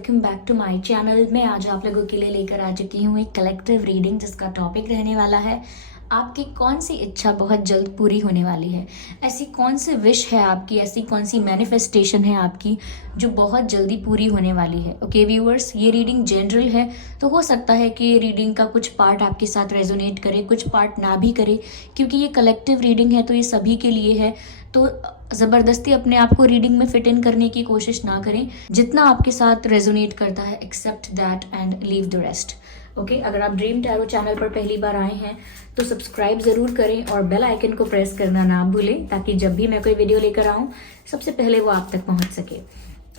Welcome back to my channel. मैं आज आप लोगों के लिए लेकर आ चुकी हूँ एक कलेक्टिव रीडिंग जिसका टॉपिक रहने वाला है आपकी कौन सी इच्छा बहुत जल्द पूरी होने वाली है। ऐसी कौन सी विश है आपकी, ऐसी कौन सी मैनिफेस्टेशन है आपकी जो बहुत जल्दी पूरी होने वाली है। ओके व्यूअर्स, ये रीडिंग जनरल है तो हो सकता है कि रीडिंग का कुछ पार्ट आपके साथ रेजोनेट करे, कुछ पार्ट ना भी करे, क्योंकि ये कलेक्टिव रीडिंग है तो ये सभी के लिए है। तो ज़बरदस्ती अपने आप को रीडिंग में फिट इन करने की कोशिश ना करें। जितना आपके साथ रेजोनेट करता है accept that and leave the rest. Okay, अगर आप ड्रीम टैरो चैनल पर पहली बार आए हैं तो सब्सक्राइब ज़रूर करें और बेल आइकन को प्रेस करना ना भूलें ताकि जब भी मैं कोई वीडियो लेकर आऊँ सबसे पहले वो आप तक पहुँच सके।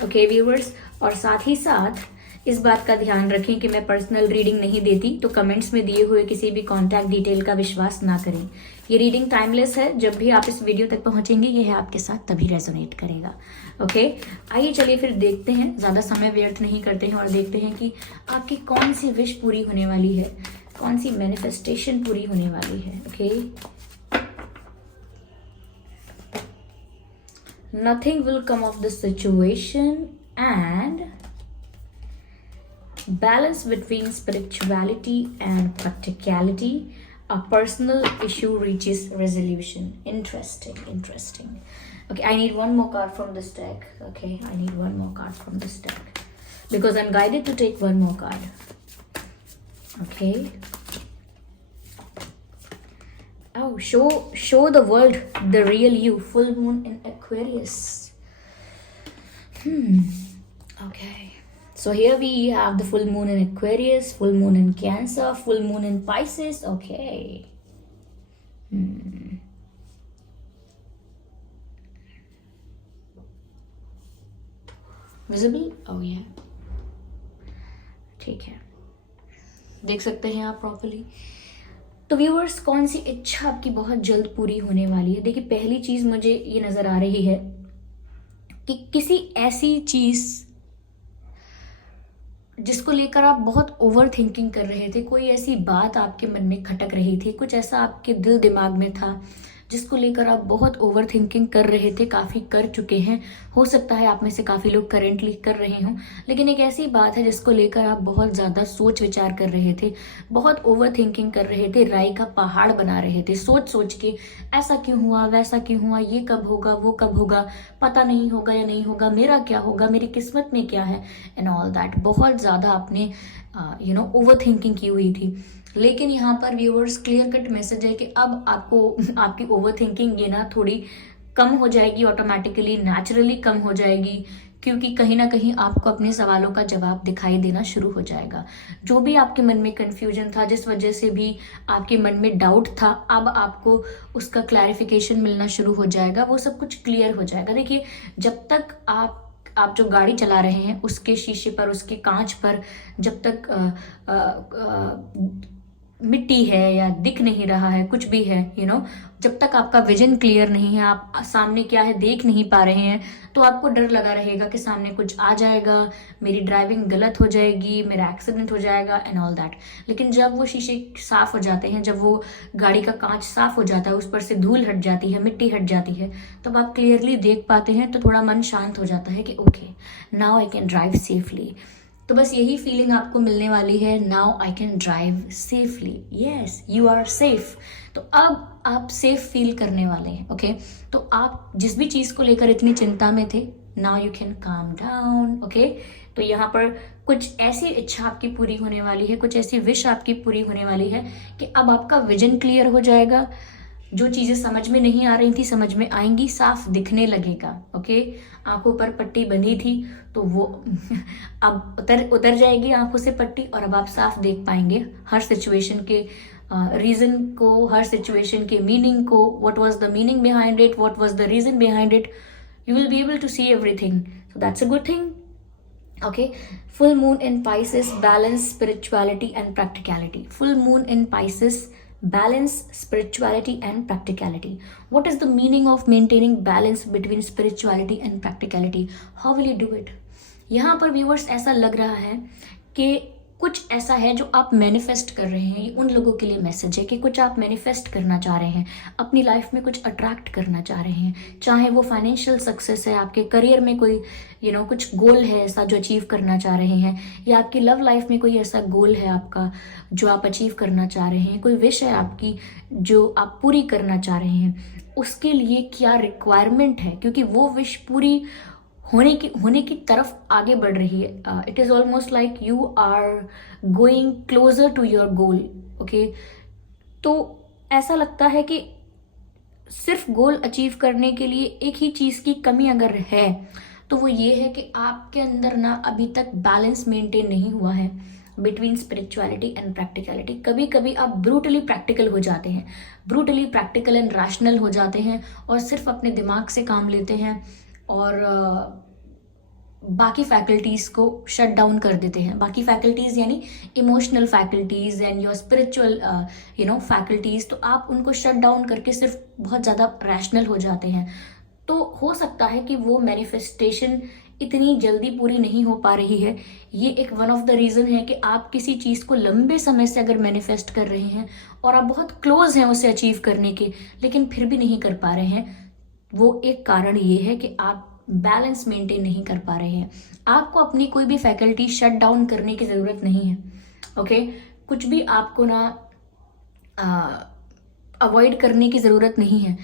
ओके व्यूअर्स, और साथ ही साथ इस बात का ध्यान रखें कि मैं पर्सनल रीडिंग नहीं देती, तो कमेंट्स में दिए हुए किसी भी कॉन्टैक्ट डिटेल का विश्वास ना करें। ये रीडिंग टाइमलेस है, जब भी आप इस वीडियो तक पहुंचेंगे ये है आपके साथ तभी रेजोनेट करेगा। ओके, आइए चलिए फिर देखते हैं, ज़्यादा समय व्यर्थ नहीं करते हैं और देखते हैं कि आपकी कौन सी विश पूरी होने वाली है, कौन सी मैनिफेस्टेशन पूरी होने वाली है। Okay, nothing will come of this situation and balance between spirituality and practicality, a personal issue reaches resolution. Interesting. Okay, I need one more card from this deck. Okay, I need one more card from this deck because I'm guided to take one more card. Okay. Oh, show the world the real you. Full moon in Aquarius. Okay. So here we have the full moon in Aquarius, full moon in Cancer, full moon in Pisces. Okay. Visible? Oh yeah. ठीक है, देख सकते हैं आप properly. तो viewers, कौन सी इच्छा आपकी बहुत जल्द पूरी होने वाली है। देखिए, पहली चीज मुझे ये नजर आ रही है कि किसी ऐसी चीज जिसको लेकर आप बहुत ओवर थिंकिंग कर रहे थे, कोई ऐसी बात आपके मन में खटक रही थी, कुछ ऐसा आपके दिल दिमाग में था जिसको लेकर आप बहुत ओवर थिंकिंग कर रहे थे, काफ़ी कर चुके हैं। हो सकता है आप में से काफ़ी लोग करेंटली कर रहे हों, लेकिन एक ऐसी बात है जिसको लेकर आप बहुत ज़्यादा सोच विचार कर रहे थे, बहुत ओवर थिंकिंग कर रहे थे, राई का पहाड़ बना रहे थे, सोच सोच के ऐसा क्यों हुआ, वैसा क्यों हुआ, ये कब होगा, वो कब होगा, पता नहीं होगा या नहीं होगा, मेरा क्या होगा, मेरी किस्मत में क्या है एंड ऑल दैट। बहुत ज़्यादा आपने ओवर थिंकिंग की हुई थी। लेकिन यहाँ पर व्यूअर्स, क्लियर कट मैसेज है कि अब आपको आपकी ओवर थिंकिंग ये ना थोड़ी कम हो जाएगी, ऑटोमेटिकली नेचुरली कम हो जाएगी, क्योंकि कहीं ना कहीं आपको अपने सवालों का जवाब दिखाई देना शुरू हो जाएगा। जो भी आपके मन में कंफ्यूजन था, जिस वजह से भी आपके मन में डाउट था, अब आपको उसका क्लैरिफिकेशन मिलना शुरू हो जाएगा, वो सब कुछ क्लियर हो जाएगा। देखिए, जब तक आप जो गाड़ी चला रहे हैं उसके शीशे पर, उसके कांच पर जब तक मिट्टी है या दिख नहीं रहा है, कुछ भी है, जब तक आपका विजन क्लियर नहीं है, आप सामने क्या है देख नहीं पा रहे हैं, तो आपको डर लगा रहेगा कि सामने कुछ आ जाएगा, मेरी ड्राइविंग गलत हो जाएगी, मेरा एक्सीडेंट हो जाएगा एंड ऑल दैट। लेकिन जब वो शीशे साफ हो जाते हैं, जब वो गाड़ी का कांच साफ हो जाता है, उस पर से धूल हट जाती है, मिट्टी हट जाती है, तब आप क्लियरली देख पाते हैं, तो थोड़ा मन शांत हो जाता है कि okay, now I can drive safely. तो बस यही फीलिंग आपको मिलने वाली है, now I can drive safely, yes you are safe. तो अब आप सेफ फील करने वाले हैं। ओके, तो आप जिस भी चीज़ को लेकर इतनी चिंता में थे, now you can calm down. Okay, तो यहाँ पर कुछ ऐसी इच्छा आपकी पूरी होने वाली है, कुछ ऐसी विश आपकी पूरी होने वाली है कि अब आपका विजन क्लियर हो जाएगा, जो चीज़ें समझ में नहीं आ रही थी समझ में आएंगी, साफ दिखने लगेगा। ओके, आंखों पर पट्टी बंधी थी तो वो अब उतर जाएगी आंखों से पट्टी, और अब आप साफ देख पाएंगे हर सिचुएशन के रीजन को, हर सिचुएशन के मीनिंग को, what was the meaning behind it, what was the reason behind it, you will be able to see everything, so that's a good thing. Okay, full moon in Pisces, balance, spirituality and practicality. Full moon in Pisces, balance, spirituality and practicality. What is the meaning of maintaining balance between spirituality and practicality? How will you do it? यहाँ पर viewers ऐसा लग रहा है कि कुछ ऐसा है जो आप मैनिफेस्ट कर रहे हैं। ये उन लोगों के लिए मैसेज है कि कुछ आप मैनिफेस्ट करना चाह रहे हैं, अपनी लाइफ में कुछ अट्रैक्ट करना चाह रहे हैं, चाहे वो फाइनेंशियल सक्सेस है, आपके करियर में कोई कुछ गोल है ऐसा जो अचीव करना चाह रहे हैं, या आपकी लव लाइफ में कोई ऐसा गोल है आपका जो आप अचीव करना चाह रहे हैं, कोई विश है आपकी जो आप पूरी करना चाह रहे हैं। उसके लिए क्या रिक्वायरमेंट है, क्योंकि वो विश पूरी होने की तरफ आगे बढ़ रही है। It is almost like you are going closer to your goal. Okay, तो ऐसा लगता है कि सिर्फ गोल अचीव करने के लिए एक ही चीज़ की कमी अगर है तो वो ये है कि आपके अंदर ना अभी तक बैलेंस मेंटेन नहीं हुआ है बिटवीन स्पिरिचुअलिटी एंड प्रैक्टिकलिटी। कभी कभी आप ब्रूटली प्रैक्टिकल हो जाते हैं, ब्रूटली प्रैक्टिकल एंड रैशनल हो जाते हैं और सिर्फ अपने दिमाग से काम लेते हैं और बाकी फैकल्टीज़ को शट डाउन कर देते हैं। बाकी फैकल्टीज़ यानी emotional faculties and your spiritual faculties, तो आप उनको शट डाउन करके सिर्फ बहुत ज़्यादा रैशनल हो जाते हैं। तो हो सकता है कि वो मैनिफेस्टेशन इतनी जल्दी पूरी नहीं हो पा रही है। ये एक वन ऑफ द रीज़न है कि आप किसी चीज़ को लंबे समय से अगर मैनिफेस्ट कर रहे हैं और आप बहुत क्लोज हैं उसे अचीव करने के, लेकिन फिर भी नहीं कर पा रहे हैं, वो एक कारण ये है कि आप बैलेंस मेंटेन नहीं कर पा रहे हैं। आपको अपनी कोई भी फैकल्टी शट डाउन करने की ज़रूरत नहीं है। ओके, कुछ भी आपको ना अवॉइड करने की ज़रूरत नहीं है।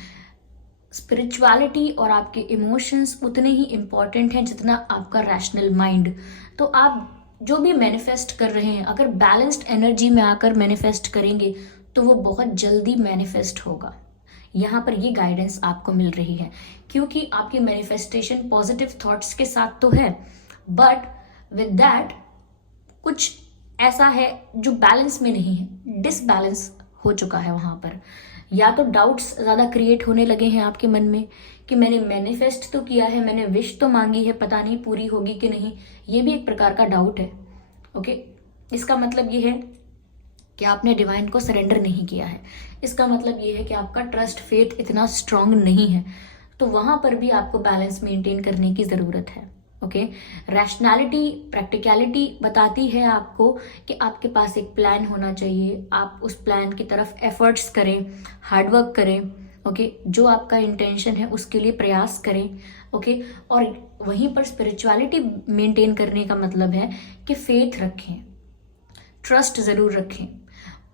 स्पिरिचुअलिटी और आपके इमोशंस उतने ही इम्पॉर्टेंट हैं जितना आपका रैशनल माइंड। तो आप जो भी मैनिफेस्ट कर रहे हैं, अगर बैलेंस्ड एनर्जी में आकर मैनिफेस्ट करेंगे तो वो बहुत जल्दी मैनिफेस्ट होगा। यहाँ पर ये गाइडेंस आपको मिल रही है क्योंकि आपकी मैनिफेस्टेशन पॉजिटिव थॉट्स के साथ तो है, बट विद दैट कुछ ऐसा है जो बैलेंस में नहीं है, डिसबैलेंस हो चुका है वहाँ पर। या तो डाउट्स ज़्यादा क्रिएट होने लगे हैं आपके मन में कि मैंने मैनिफेस्ट तो किया है, मैंने विश तो मांगी है, पता नहीं पूरी होगी कि नहीं। ये भी एक प्रकार का डाउट है। ओके, इसका मतलब ये है कि आपने डिवाइन को सरेंडर नहीं किया है। इसका मतलब ये है कि आपका ट्रस्ट फेथ इतना स्ट्रांग नहीं है। तो वहाँ पर भी आपको बैलेंस मेंटेन करने की ज़रूरत है। ओके, रैशनैलिटी प्रैक्टिकलिटी बताती है आपको कि आपके पास एक प्लान होना चाहिए, आप उस प्लान की तरफ एफर्ट्स करें, हार्डवर्क करें। ओके, जो आपका इंटेंशन है उसके लिए प्रयास करें। ओके, और वहीं पर स्पिरिचुअलिटी मेंटेन करने का मतलब है कि फेथ रखें, ट्रस्ट ज़रूर रखें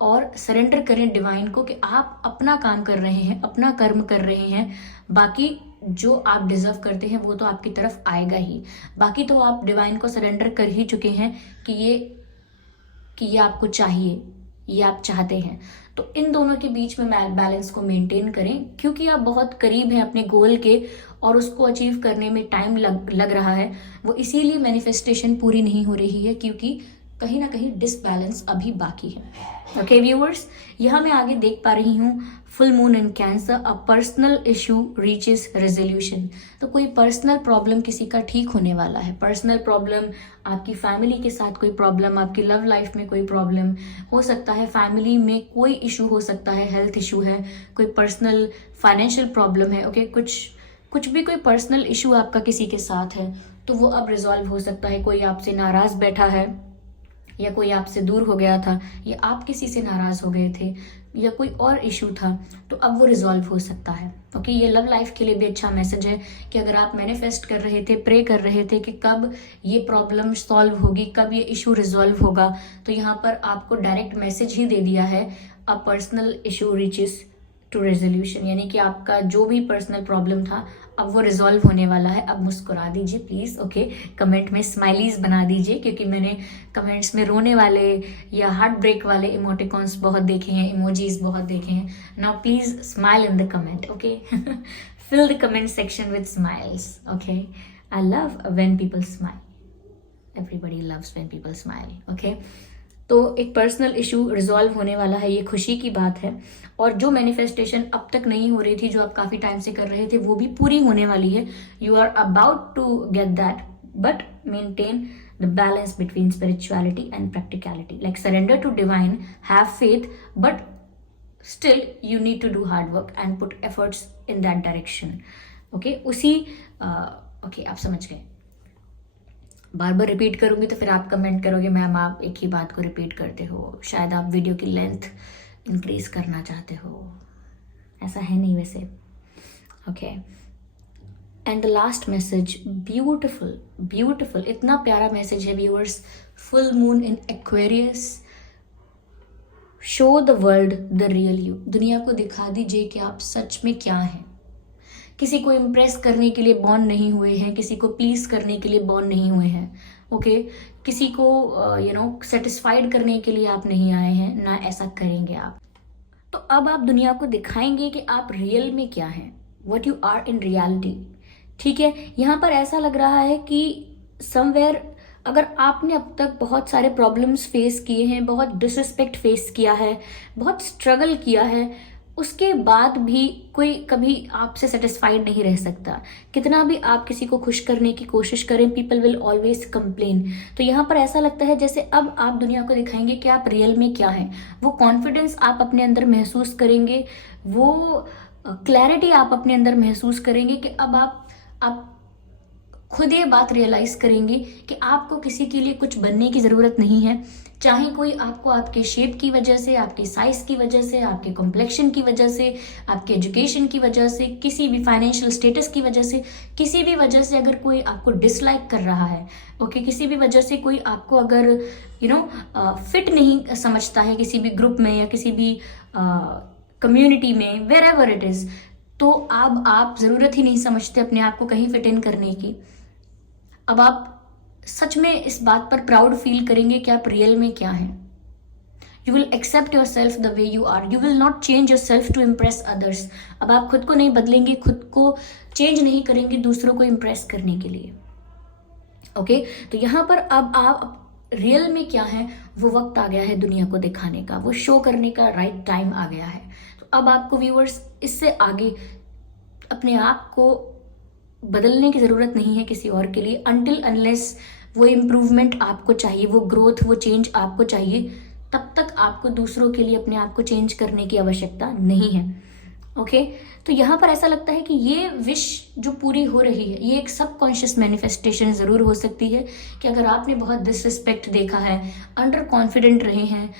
और सरेंडर करें डिवाइन को कि आप अपना काम कर रहे हैं, अपना कर्म कर रहे हैं, बाकी जो आप डिजर्व करते हैं वो तो आपकी तरफ आएगा ही। बाकी तो आप डिवाइन को सरेंडर कर ही चुके हैं कि ये आपको चाहिए, ये आप चाहते हैं। तो इन दोनों के बीच में बैलेंस को मेंटेन करें क्योंकि आप बहुत करीब हैं अपने गोल के और उसको अचीव करने में टाइम लग रहा है। वो इसीलिए मैनिफेस्टेशन पूरी नहीं हो रही है क्योंकि कहीं ना कहीं डिसबैलेंस अभी बाकी है। ओके व्यूअर्स, यहाँ मैं आगे देख पा रही हूँ full moon in cancer, a personal issue reaches resolution. तो कोई पर्सनल प्रॉब्लम किसी का ठीक होने वाला है। पर्सनल प्रॉब्लम, आपकी फैमिली के साथ कोई प्रॉब्लम, आपकी लव लाइफ में कोई प्रॉब्लम हो सकता है, फैमिली में कोई इशू हो सकता है, हेल्थ इशू है, कोई पर्सनल फाइनेंशियल प्रॉब्लम है। ओके, कुछ भी कोई पर्सनल इशू आपका किसी के साथ है तो वो अब रिजॉल्व हो सकता है। कोई आपसे नाराज बैठा है या कोई आपसे दूर हो गया था या आप किसी से नाराज हो गए थे या कोई और इशू था तो अब वो रिजॉल्व हो सकता है। ओके, ये लव लाइफ के लिए भी अच्छा मैसेज है कि अगर आप मैनिफेस्ट कर रहे थे, प्रे कर रहे थे कि कब ये प्रॉब्लम सॉल्व होगी, कब ये इशू रिजॉल्व होगा, तो यहाँ पर आपको डायरेक्ट मैसेज ही दे दिया है, a personal issue reaches to resolution, यानी कि आपका जो भी पर्सनल प्रॉब्लम था अब वो रिजॉल्व होने वाला है। अब मुस्कुरा दीजिए प्लीज़। ओके, कमेंट में स्माइलीज बना दीजिए क्योंकि मैंने कमेंट्स में रोने वाले या हार्ट ब्रेक वाले इमोटिकॉन्स बहुत देखे हैं, इमोजीज बहुत देखे हैं। Now please smile in the comment. Okay, fill the comment section with smiles. Okay, I love when people smile, everybody loves when people smile. Okay, तो एक पर्सनल इशू रिजॉल्व होने वाला है, ये खुशी की बात है। और जो मैनिफेस्टेशन अब तक नहीं हो रही थी, जो आप काफ़ी टाइम से कर रहे थे, वो भी पूरी होने वाली है। You are about to get that, but maintain the balance between spirituality and practicality. Like surrender to divine, have faith, but still you need to do hard work and put efforts in that direction. Okay, आप समझ गए। बार बार repeat करूंगी तो फिर आप comment करोगे ma'am आप एक ही बात को रिपीट करते हो, शायद आप वीडियो की लेंथ इंक्रीज करना चाहते हो, ऐसा है नहीं वैसे। Okay, and the last message, beautiful beautiful, इतना प्यारा मैसेज है viewers. Full moon in Aquarius, show the world the real you, दुनिया को दिखा दीजिए कि आप सच में क्या हैं। किसी को इम्प्रेस करने के लिए बॉर्न नहीं हुए हैं, किसी को प्लीज करने के लिए बॉर्न नहीं हुए हैं। ओके, किसी को सेटिस्फाइड करने के लिए आप नहीं आए हैं, ना ऐसा करेंगे आप। तो अब आप दुनिया को दिखाएंगे कि आप रियल में क्या हैं, what you are in reality. ठीक है, यहाँ पर ऐसा लग रहा है कि समवेयर अगर आपने अब तक बहुत सारे प्रॉब्लम्स फेस किए हैं, बहुत डिसरिस्पेक्ट फेस किया है, बहुत स्ट्रगल किया है, उसके बाद भी कोई कभी आपसे सेटिस्फाइड नहीं रह सकता। कितना भी आप किसी को खुश करने की कोशिश करें, पीपल विल ऑलवेज कंप्लेन। तो यहाँ पर ऐसा लगता है जैसे अब आप दुनिया को दिखाएंगे कि आप रियल में क्या हैं। वो कॉन्फिडेंस आप अपने अंदर महसूस करेंगे, वो क्लैरिटी आप अपने अंदर महसूस करेंगे कि अब आप खुद ये बात रियलाइज करेंगे कि आपको किसी के लिए कुछ बनने की ज़रूरत नहीं है। चाहे कोई आपको आपके शेप की वजह से, आपकी साइज की वजह से, आपके कॉम्प्लेक्शन की वजह से, आपके एजुकेशन की वजह से, किसी भी फाइनेंशियल स्टेटस की वजह से, किसी भी वजह से अगर कोई आपको डिसलाइक कर रहा है, ओके, किसी भी वजह से कोई आपको अगर फिट नहीं समझता है किसी भी ग्रुप में या किसी भी कम्युनिटी में, वेर एवर इट इज़, तो अब आप ज़रूरत ही नहीं समझते अपने आप को कहीं फिट इन करने की। अब आप सच में इस बात पर प्राउड फील करेंगे कि आप रियल में क्या हैं। You will accept yourself the way you are, you will not change yourself to impress others. अब आप खुद को नहीं बदलेंगे, खुद को चेंज नहीं करेंगे दूसरों को इम्प्रेस करने के लिए। ओके, तो यहाँ पर अब आप रियल में क्या है वो वक्त आ गया है दुनिया को दिखाने का, वो शो करने का राइट टाइम आ गया है। तो अब आपको व्यूअर्स इससे आगे अपने आप को बदलने की ज़रूरत नहीं है किसी और के लिए, अनटिल अनलेस वो इम्प्रूवमेंट आपको चाहिए, वो ग्रोथ, वो चेंज आपको चाहिए, तब तक आपको दूसरों के लिए अपने आप को चेंज करने की आवश्यकता नहीं है। ओके, तो यहाँ पर ऐसा लगता है कि ये विश जो पूरी हो रही है, ये एक सबकॉन्शियस मैनिफेस्टेशन ज़रूर हो सकती है कि अगर आपने बहुत डिसरिस्पेक्ट देखा है, अंडर कॉन्फिडेंट रहे हैं,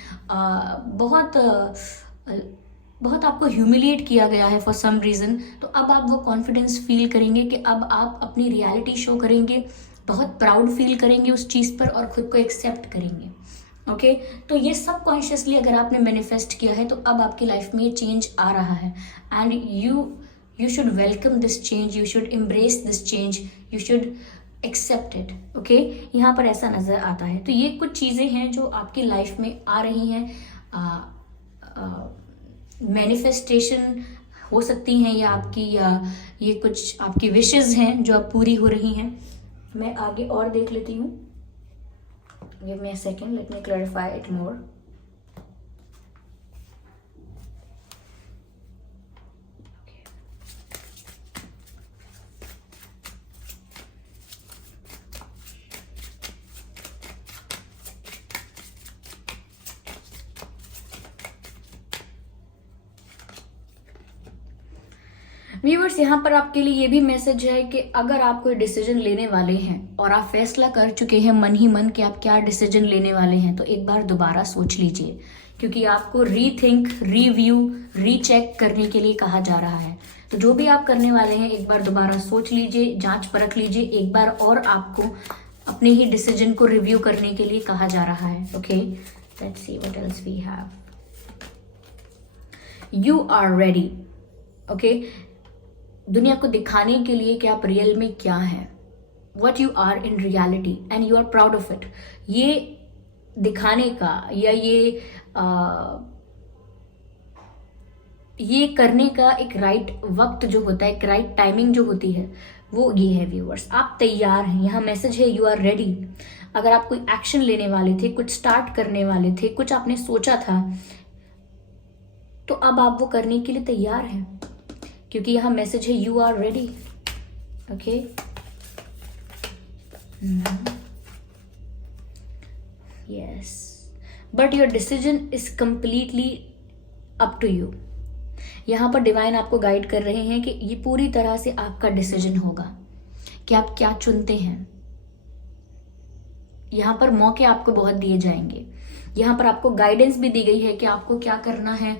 बहुत आपको ह्यूमिलिएट किया गया है फॉर सम रीज़न, तो अब आप वो कॉन्फिडेंस फील करेंगे कि अब आप अपनी रियलिटी शो करेंगे, बहुत प्राउड फील करेंगे उस चीज़ पर और खुद को एक्सेप्ट करेंगे। ओके, तो ये सब कॉन्शियसली अगर आपने मैनिफेस्ट किया है तो अब आपकी लाइफ में ये चेंज आ रहा है, and you should welcome this change, you should embrace this change, you should accept it. Okay, यहाँ पर ऐसा नज़र आता है। तो ये कुछ चीज़ें हैं जो आपकी लाइफ में आ रही हैं, मैनिफेस्टेशन हो सकती हैं या ये कुछ आपकी विशेस हैं जो अब पूरी हो रही हैं। मैं आगे और देख लेती हूँ। Give me a second, let me clarify it more. Viewers, यहाँ पर आपके लिए ये भी मैसेज है कि अगर आप कोई डिसीजन लेने वाले हैं और आप फैसला कर चुके हैं मन ही मन कि आप क्या डिसीजन लेने वाले हैं, तो एक बार दोबारा सोच लीजिए, क्योंकि आपको रीथिंक, रिव्यू, रीचेक करने के लिए कहा जा रहा है। तो जो भी आप करने वाले हैं एक बार दोबारा सोच लीजिए, जांच परख लीजिए एक बार, और आपको अपने ही डिसीजन को रिव्यू करने के लिए कहा जा रहा है। Okay, let's see what else we have. You are ready. Okay, दुनिया को दिखाने के लिए कि आप रियल में क्या हैं, what you are in reality, and you are proud of it. ये दिखाने का या ये करने का एक राइट वक्त जो होता है, एक राइट टाइमिंग जो होती है, वो ये है व्यूअर्स। आप तैयार हैं, यहाँ मैसेज है यू आर रेडी। अगर आप कोई एक्शन लेने वाले थे, कुछ स्टार्ट करने वाले थे, कुछ आपने सोचा था, तो अब आप वो करने के लिए तैयार हैं, क्योंकि यहाँ मैसेज है you are ready. Okay, yes, but your decision is completely up to you. यहाँ पर डिवाइन आपको गाइड कर रहे हैं कि ये पूरी तरह से आपका डिसीजन होगा कि आप क्या चुनते हैं। यहाँ पर मौके आपको बहुत दिए जाएंगे, यहाँ पर आपको गाइडेंस भी दी गई है कि आपको क्या करना है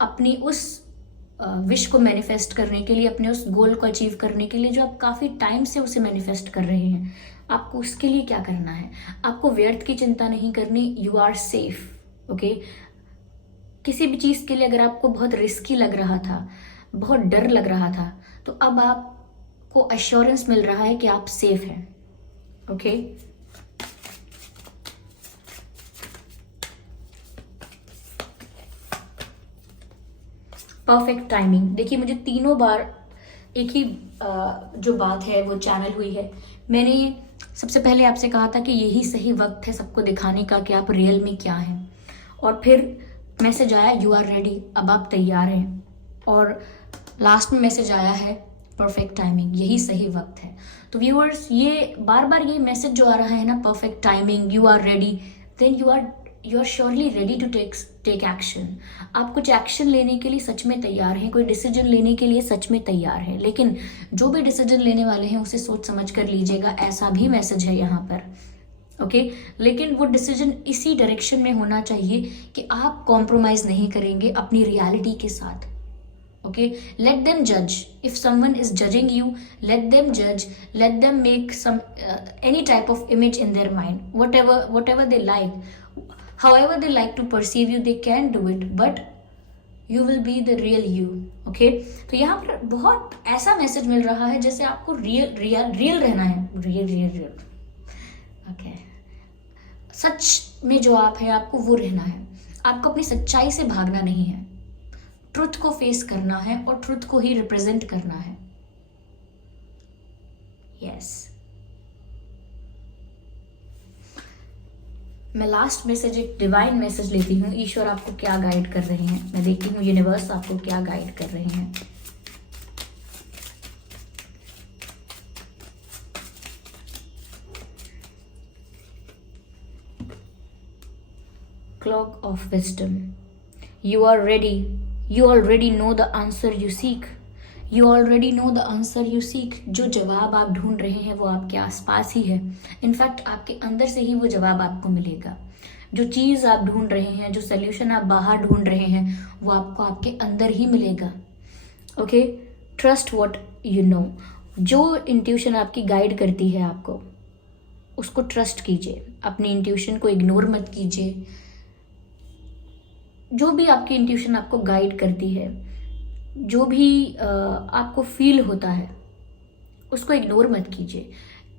अपनी उस विश को मैनिफेस्ट करने के लिए, अपने उस गोल को अचीव करने के लिए जो आप काफ़ी टाइम से उसे मैनिफेस्ट कर रहे हैं। आपको उसके लिए क्या करना है, आपको व्यर्थ की चिंता नहीं करनी, यू आर सेफ। ओके, किसी भी चीज़ के लिए अगर आपको बहुत रिस्की लग रहा था, बहुत डर लग रहा था, तो अब आपको अश्योरेंस मिल रहा है कि आप सेफ हैं। Okay, perfect timing. देखिए, मुझे तीनों बार एक ही जो बात है वो चैनल हुई है। मैंने सबसे पहले आपसे कहा था कि यही सही वक्त है सबको दिखाने का कि आप रियल में क्या हैं, और फिर मैसेज आया यू आर रेडी, अब आप तैयार हैं, और लास्ट में मैसेज आया है परफेक्ट टाइमिंग, यही सही वक्त है। तो व्यूअर्स, ये बार बार ये मैसेज जो आ रहा है ना, perfect timing, you are ready, then you are surely ready to take action. आप कुछ एक्शन लेने के लिए सच में तैयार हैं, कोई डिसीजन लेने के लिए सच में तैयार हैं, लेकिन जो भी डिसीजन लेने वाले हैं उसे सोच समझ कर लीजिएगा, ऐसा भी मैसेज है यहाँ पर। ओके, लेकिन वो डिसीजन इसी डायरेक्शन में होना चाहिए कि आप कॉम्प्रोमाइज नहीं करेंगे अपनी रियलिटी के साथ। Okay, let them judge. If someone is judging you, let them judge, let them make some any type of image in their mind, whatever they like, however they like to perceive you, they can do it, but you will be the real you. Okay, तो यहाँ पर बहुत ऐसा message मिल रहा है जैसे आपको real रहना है, रियल। ओके, सच में जो आप है आपको वो रहना है, आपको अपनी सच्चाई से भागना नहीं है, ट्रुथ को फेस करना है और ट्रुथ को ही रिप्रेजेंट करना है। यस, मैं लास्ट मैसेज एक डिवाइन मैसेज लेती हूँ। ईश्वर आपको क्या गाइड कर रहे हैं, मैं देखती हूँ यूनिवर्स आपको क्या गाइड कर रहे हैं। Clock of wisdom, you are ready, you already know the answer you seek, you already know the answer you seek। जो जवाब आप ढूंढ रहे हैं वो आपके आसपास ही है, इनफैक्ट आपके अंदर से ही वो जवाब आपको मिलेगा। जो चीज़ आप ढूंढ रहे हैं, जो सोल्यूशन आप बाहर ढूंढ रहे हैं, वो आपको आपके अंदर ही मिलेगा। Okay, trust what you know. जो इंट्यूशन आपकी गाइड करती है आपको, उसको ट्रस्ट कीजिए, अपनी इंट्यूशन को इग्नोर मत कीजिए। जो भी आपकी इंट्यूशन आपको गाइड करती है, जो भी आपको फील होता है, उसको इग्नोर मत कीजिए।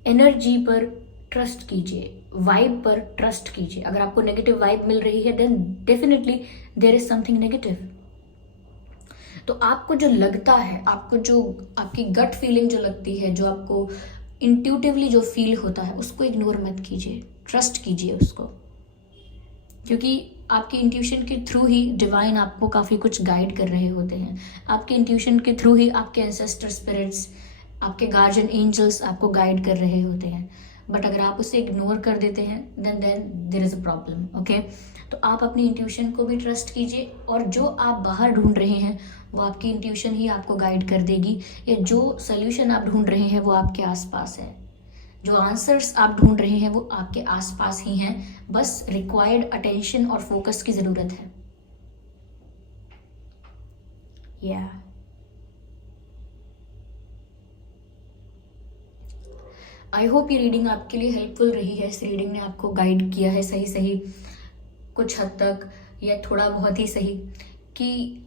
एनर्जी पर ट्रस्ट कीजिए, वाइब पर ट्रस्ट कीजिए। अगर आपको नेगेटिव वाइब मिल रही है, then definitely there is something negative. तो आपको जो लगता है, आपको जो आपकी गट फीलिंग जो लगती है, जो आपको इंट्यूटिवली जो फील होता है, उसको इग्नोर मत कीजिए, ट्रस्ट कीजिए उसको, क्योंकि आपकी इंट्यूशन के थ्रू ही डिवाइन आपको काफ़ी कुछ गाइड कर रहे होते हैं। आपके इंट्यूशन के थ्रू ही आपके एंसेस्टर स्पिरिट्स, आपके गार्जियन एंजल्स आपको गाइड कर रहे होते हैं। बट अगर आप उसे इग्नोर कर देते हैं, then there is a problem. Okay, तो आप अपनी इंट्यूशन को भी ट्रस्ट कीजिए, और जो आप बाहर ढूंढ रहे हैं वो आपकी इंट्यूशन ही आपको गाइड कर देगी, या जो सोल्यूशन आप ढूंढ रहे हैं वो आपके आसपास है, जो आंसर्स आप ढूंढ रहे हैं वो आपके आसपास ही हैं, बस रिक्वायर्ड अटेंशन और फोकस की ज़रूरत है। या आई होप ये रीडिंग आपके लिए हेल्पफुल रही है। इस रीडिंग ने आपको गाइड किया है सही कुछ हद तक, या थोड़ा बहुत ही सही, कि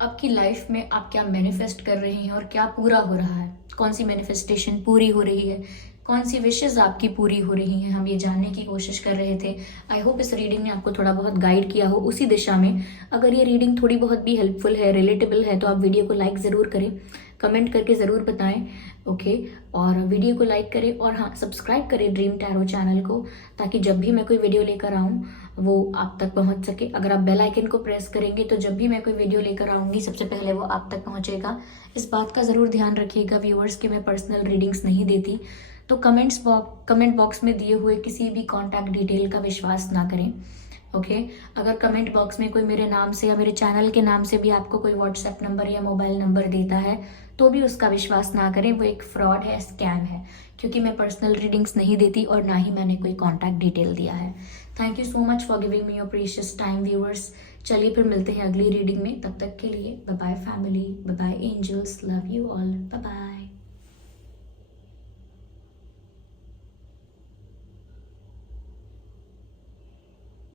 आपकी लाइफ में आप क्या मैनिफेस्ट कर रहे हैं और क्या पूरा हो रहा है, कौन सी मैनिफेस्टेशन पूरी हो रही है, कौन सी विशेज़ आपकी पूरी हो रही हैं, हम ये जानने की कोशिश कर रहे थे। आई होप इस रीडिंग ने आपको थोड़ा बहुत गाइड किया हो उसी दिशा में। अगर ये रीडिंग थोड़ी बहुत भी हेल्पफुल है, रिलेटेबल है, तो आप वीडियो को लाइक ज़रूर करें, कमेंट करके ज़रूर बताएं। ओके, और वीडियो को लाइक करें, और हाँ, सब्सक्राइब करें ड्रीम टैरो चैनल को, ताकि जब भी मैं कोई वीडियो लेकर आऊँ वो आप तक पहुंच सके। अगर आप बेल आइकन को प्रेस करेंगे तो जब भी मैं कोई वीडियो लेकर आऊँगी सबसे पहले वो आप तक पहुँचेगा। इस बात का ज़रूर ध्यान रखिएगा व्यूअर्स कि मैं पर्सनल रीडिंग्स नहीं देती, तो कमेंट बॉक्स में दिए हुए किसी भी कॉन्टैक्ट डिटेल का विश्वास ना करें। ओके, अगर कमेंट बॉक्स में कोई मेरे नाम से या मेरे चैनल के नाम से भी आपको कोई व्हाट्सएप नंबर या मोबाइल नंबर देता है, तो तो भी उसका विश्वास ना करें, वो एक फ्रॉड है, स्कैम है, क्योंकि मैं पर्सनल रीडिंग्स नहीं देती और ना ही मैंने कोई कॉन्टैक्ट डिटेल दिया है। Thank you so much for giving me your precious time viewers. चलिए फिर मिलते हैं अगली रीडिंग में, तब तक के लिए bye bye family, bye bye angels, love you all, bye bye.